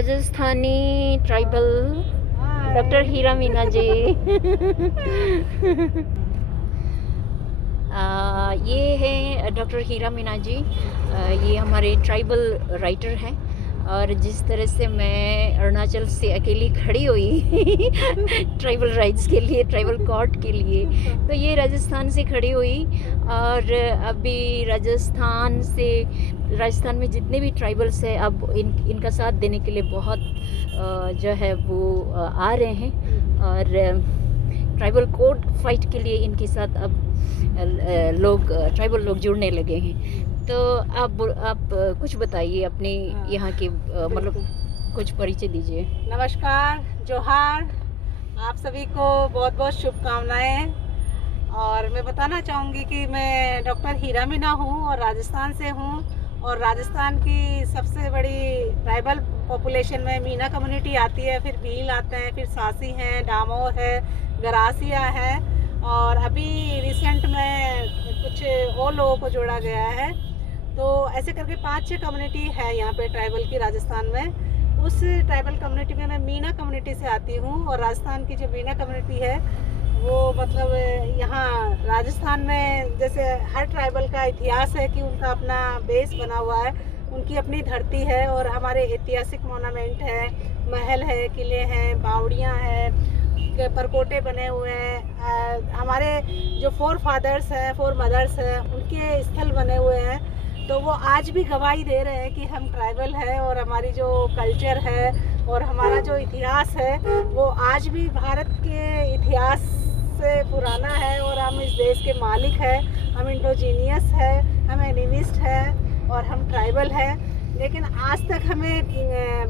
Rajasthani tribal doctor हीरा मीना जी। ये है doctor हीरा मीना जी। ये हमारे ट्राइबल राइटर हैं और जिस तरह से मैं अरुणाचल से अकेली खड़ी हुई ट्राइबल राइट्स के लिए, ट्राइबल कॉर्ड के लिए, तो ये राजस्थान से खड़ी हुई। और अभी राजस्थान में जितने भी ट्राइबल्स हैं अब इनका साथ देने के लिए बहुत जो है वो आ रहे हैं और ट्राइबल कोड फाइट के लिए इनके साथ अब ट्राइबल लोग जुड़ने लगे हैं। तो आप कुछ बताइए अपने यहाँ के मतलब कुछ परिचय दीजिए। नमस्कार, जोहार, आप सभी को बहुत बहुत शुभकामनाएं। और मैं बताना चाहूँगी कि मैं डॉक्टर हीरा मीना हूँ और राजस्थान से हूँ। और राजस्थान की सबसे बड़ी ट्राइबल पॉपुलेशन में मीना कम्युनिटी आती है, फिर भील आते हैं, फिर सासी हैं, डामोर है, गरासिया है और अभी रिसेंट में कुछ और लोगों को जोड़ा गया है। तो ऐसे करके 5-6 कम्युनिटी है यहाँ पे ट्राइबल की राजस्थान में। उस ट्राइबल कम्युनिटी में मैं मीना कम्युनिटी से आती हूँ और राजस्थान की जो मीना कम्युनिटी है वो मतलब यहाँ राजस्थान में जैसे हर ट्राइबल का इतिहास है कि उनका अपना बेस बना हुआ है, उनकी अपनी धरती है और हमारे ऐतिहासिक मोनूमेंट है, महल है, किले हैं, बावड़ियाँ हैं, परकोटे बने हुए हैं। हमारे जो फोर फादर्स हैं, फोर मदर्स हैं, उनके स्थल बने हुए हैं। तो वो आज भी गवाही दे रहे हैं कि हम ट्राइबल है और हमारी जो कल्चर है और हमारा जो इतिहास है वो आज भी भारत के इतिहास से पुराना है और हम इस देश के मालिक हैं। हम इंडोजीनियस है, हम एनिमिस्ट है और हम ट्राइबल है। लेकिन आज तक हमें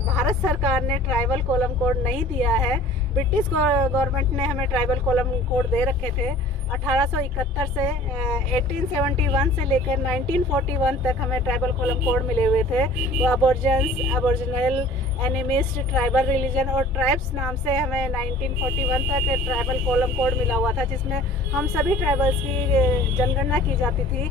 भारत सरकार ने ट्राइबल कॉलम कोड नहीं दिया है। ब्रिटिश गवर्नमेंट ने हमें ट्राइबल कॉलम कोड दे रखे थे 1871 से 1871 से लेकर 1941 तक हमें ट्राइबल कॉलम कोड मिले हुए थे। वो अबोरिजिनल, एनिमिस्ट, ट्राइबल रिलीजन और ट्राइब्स नाम से हमें 1941 तक ट्राइबल कॉलम कोड मिला हुआ था, जिसमें हम सभी ट्राइबल्स की जनगणना की जाती थी।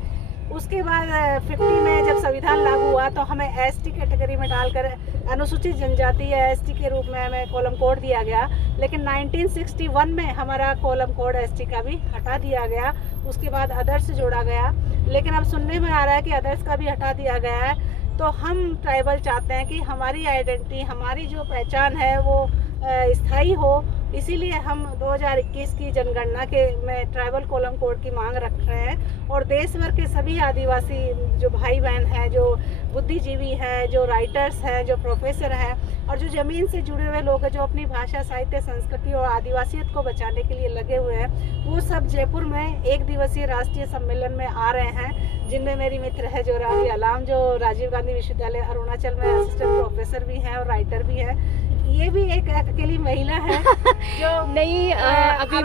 उसके बाद 50 में जब संविधान लागू हुआ तो हमें एसटी कैटेगरी में डालकर अनुसूचित जनजाति या एसटी के रूप में हमें कॉलम कोड दिया गया। लेकिन 1961 में हमारा कॉलम कोड एसटी का भी हटा दिया गया। उसके बाद अदर्स जोड़ा गया। लेकिन अब सुनने में आ रहा है कि अदर्स का भी हटा दिया गया है। तो हम ट्राइबल चाहते हैं कि हमारी आइडेंटिटी, हमारी जो पहचान है वो स्थायी हो। इसीलिए हम 2021 की जनगणना में ट्राइबल कॉलम कोड की मांग रख रहे हैं। और देश भर के सभी आदिवासी जो भाई बहन हैं, जो बुद्धिजीवी हैं, जो राइटर्स हैं, जो प्रोफेसर हैं और जो ज़मीन से जुड़े हुए लोग हैं, जो अपनी भाषा, साहित्य, संस्कृति और आदिवासियत को बचाने के लिए लगे हुए हैं, वो सब जयपुर में 1 दिवसीय राष्ट्रीय सम्मेलन में आ रहे हैं। जिनमें मेरी मित्र है जो रानी अलाम, जो राजीव गांधी विश्वविद्यालय अरुणाचल में असिस्टेंट प्रोफेसर भी हैं और राइटर भी हैं। ये भी एक अकेली महिला है जो नहीं अभी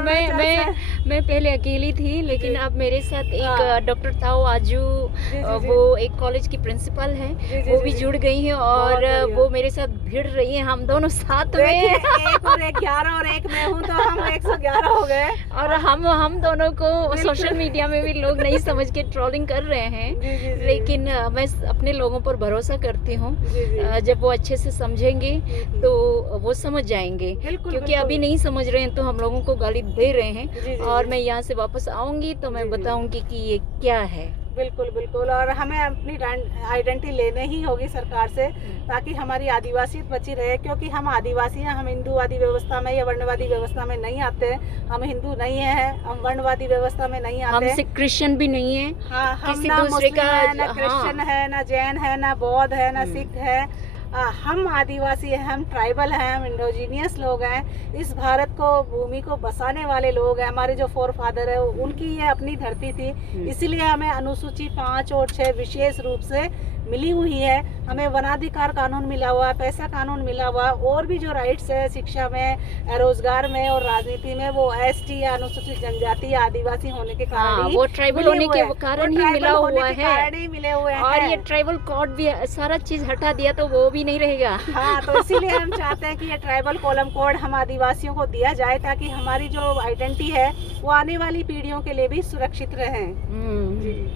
मैं पहले अकेली थी, लेकिन अब मेरे साथ एक डॉक्टर ताओ आजू, वो एक कॉलेज की प्रिंसिपल हैं, वो भी जुड़ गई हैं और वो मेरे साथ भिड़ रही हैं। हम दोनों साथ में एक और एक 11 और एक मैं हूँ, तो हम 111 हो गए। और हम दोनों को सोशल मीडिया में भी लोग नहीं समझ के ट्रोलिंग कर रहे हैं। लेकिन मैं अपने लोगों पर भरोसा करती हूँ। जब वो अच्छे से समझेंगे तो वो समझ जाएंगे, क्योंकि अभी नहीं समझ रहे हैं तो हम लोगों को गाली दे रहे हैं। और मैं यहाँ से वापस आऊंगी तो मैं बताऊंगी कि ये क्या है। बिल्कुल बिल्कुल। और हमें अपनी आइडेंटिटी लेने ही होगी सरकार से, ताकि हमारी आदिवासियत बची रहे। क्योंकि हम आदिवासी हैं, हम हिंदूवादी व्यवस्था में या वर्णवादी व्यवस्था में नहीं आते हैं। हम हिंदू नहीं हैं, हम वर्णवादी व्यवस्था में नहीं आते। हमसे क्रिश्चियन भी नहीं है। हाँ, हम ना मुस्लिम है, ना क्रिश्चियन है, ना जैन है, ना बौद्ध है, ना सिख है। हम आदिवासी हैं, हम ट्राइबल हैं, हम इंडोजीनियस लोग हैं। इस भारत को, भूमि को बसाने वाले लोग हैं। हमारे जो फोर फादर है उनकी ये अपनी धरती थी। इसीलिए हमें अनुसूची 5 और 6 विशेष रूप से मिली हुई है। हमें वनाधिकार कानून मिला हुआ है, पैसा कानून मिला हुआ है, और भी जो राइट्स है शिक्षा में, रोजगार में और राजनीति में, वो एसटी या अनुसूचित जनजाति या आदिवासी होने के कारण वो ट्राइबल होने के कारण ही मिला हुआ है। मिले हुए हैं। और ये ट्राइबल कोड भी सारा चीज हटा दिया तो वो भी नहीं रहेगा। हाँ, तो इसीलिए हम चाहते हैं कि ये ट्राइबल कॉलम कोड हम आदिवासियों को दिया जाए, ताकि हमारी जो आइडेंटिटी है वो आने वाली पीढ़ियों के लिए भी सुरक्षित रहे।